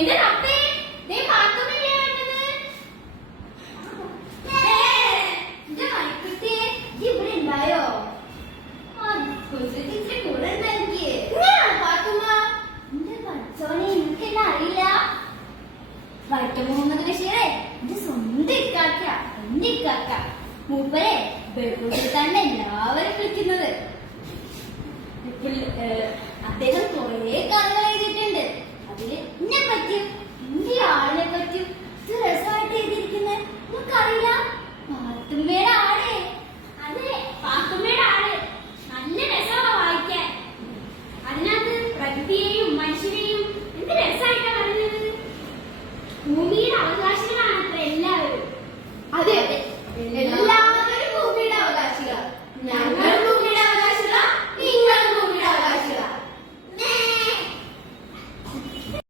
എന്റെ അപ്പേ ദേ പാത്തുമ്മയെ വേണ്ടത്. എന്റെ മണിക്കുട്ടി ഇവിടെ ഉണ്ടായോ? കൂടെ നൽകിയേ പാത്തുമ്മ. എന്റെ പഠിച്ചോനെ എനിക്കെല്ലാം അറിയില്ല. വൈക്കം മുഹമ്മദ് ബഷീറെ എന്റെ സ്വന്തം ഇക്കാക്ക, എന്റെ ഇക്കാക്ക. മൂപ്പരെ ബേപ്പൂരിൽ തന്നെ എല്ലാവരും വിളിക്കുന്നത്. അദ്ദേഹം കുറെ കഥകൾ എഴുതിയിട്ടുണ്ട്. അതില് എന്നെ പറ്റിയും എന്റെ ആളിനെ പറ്റിയും ഇത് രസമായിട്ട് എഴുതിയിരിക്കുന്നത് നിനക്കറിയില്ല? പാത്തുമ്മയുടെ ആട്. അതെ, പാത്തുമ്മയുടെ ആട് നല്ല രസമാണ് വായിക്കാൻ. അതിനകത്ത് പ്രകൃതിയെയും മനുഷ്യരെയും എന്ത് രസമായിട്ടാണ് പറയുന്നത്. ഭൂമിയുടെ അവകാശങ്ങളാണ് അത്ര എല്ലാവരും. അതെ,